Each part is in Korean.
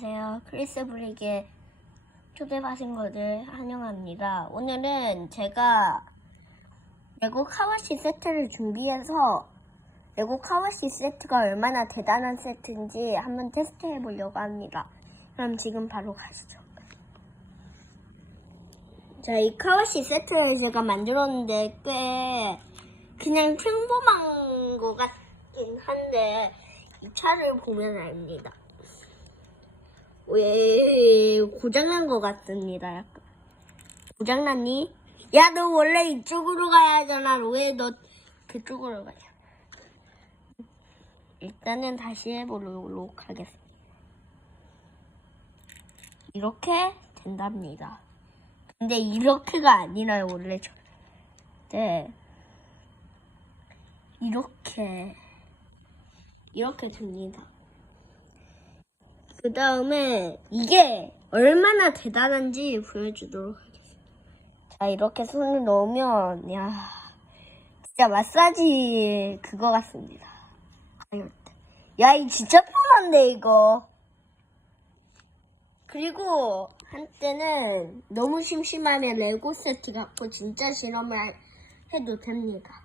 안녕하세요. 크리스 브릭에 초대하신 것을 환영합니다. 오늘은 제가 레고 카와시 세트를 준비해서 레고 카와시 세트가 얼마나 대단한 세트인지 한번 테스트해 보려고 합니다. 그럼 지금 바로 가시죠. 자, 이 카와시 세트를 제가 만들었는데 꽤 그냥 평범한 것 같긴 한데 이 차를 보면 압니다. 왜 고장난 것 같습니다. 약간 고장났니? 야, 너 원래 이쪽으로 가야 하잖아. 왜 너 그쪽으로 가냐? 일단은 다시 해보도록 하겠습니다. 이렇게 된답니다. 근데 이렇게가 아니라요, 원래 저. 네. 이렇게. 이렇게 됩니다. 그 다음에 이게 얼마나 대단한지 보여주도록 하겠습니다. 자, 이렇게 손을 넣으면, 야, 진짜 마사지 그거 같습니다. 야, 이 진짜 편한데, 이거. 그리고 한때는 너무 심심하면 레고 세트 갖고 진짜 실험을 해도 됩니다.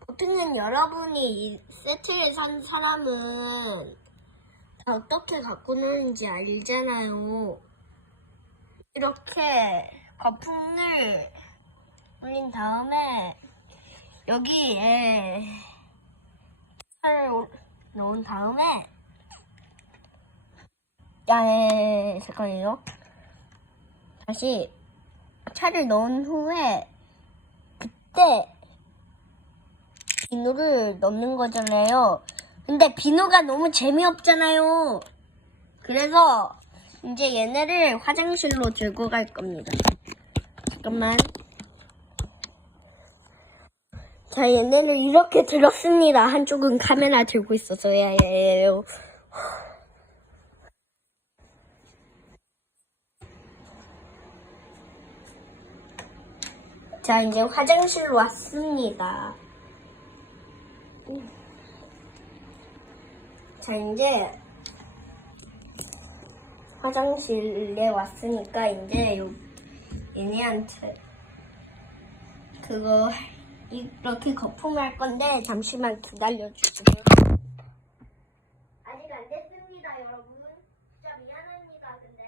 보통은 여러분이 이 세트를 산 사람은 다 어떻게 갖고 노는지 알잖아요. 이렇게 거품을 올린 다음에 여기에 차를 넣은 다음에 야, 예, 잠깐만요. 다시 차를 넣은 후에 그때 비누를 넣는 거잖아요. 근데 비누가 너무 재미없잖아요. 그래서 이제 얘네를 화장실로 들고 갈 겁니다. 잠깐만. 자, 얘네를 이렇게 들었습니다. 한쪽은 카메라 들고 있어서 야 야야요. 자, 이제 화장실로 왔습니다. 자, 이제 화장실에 왔으니까 이제 요 얘네한테 그거 이렇게 거품할 건데 잠시만 기다려 주세요. 아직 안 됐습니다, 여러분. 진짜 미안합니다, 근데.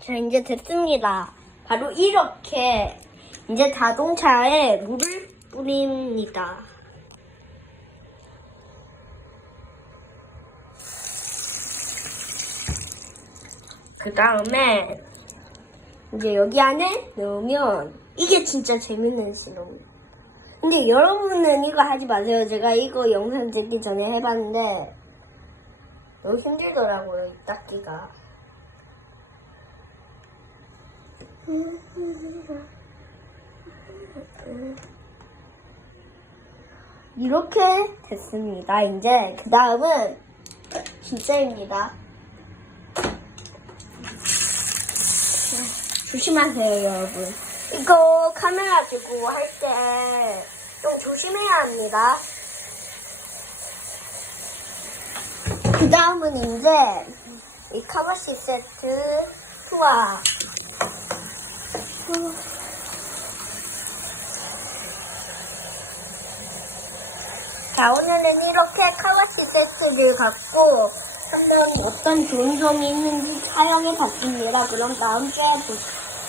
자, 이제 됐습니다. 바로 이렇게 이제 자동차에 물을 뿌립니다. 그 다음에 이제 여기 안에 넣으면 이게 진짜 재밌는 실험이에요. 근데 여러분은 이거 하지 마세요. 제가 이거 영상 찍기 전에 해봤는데 너무 힘들더라고요, 이 닦기가. 이렇게 됐습니다. 이제 그 다음은 진짜입니다. 조심하세요, 여러분. 이거 카메라 들고 할 때 좀 조심해야 합니다. 그 다음은 이제 이 카바시 세트 투하 자, 오늘은 이렇게 카바시 세트를 갖고 한번 어떤 좋은 점이 있는지 촬영해 봤습니다. 그럼 다음 주에 보,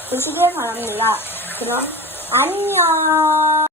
보시길 바랍니다. 그럼 안녕.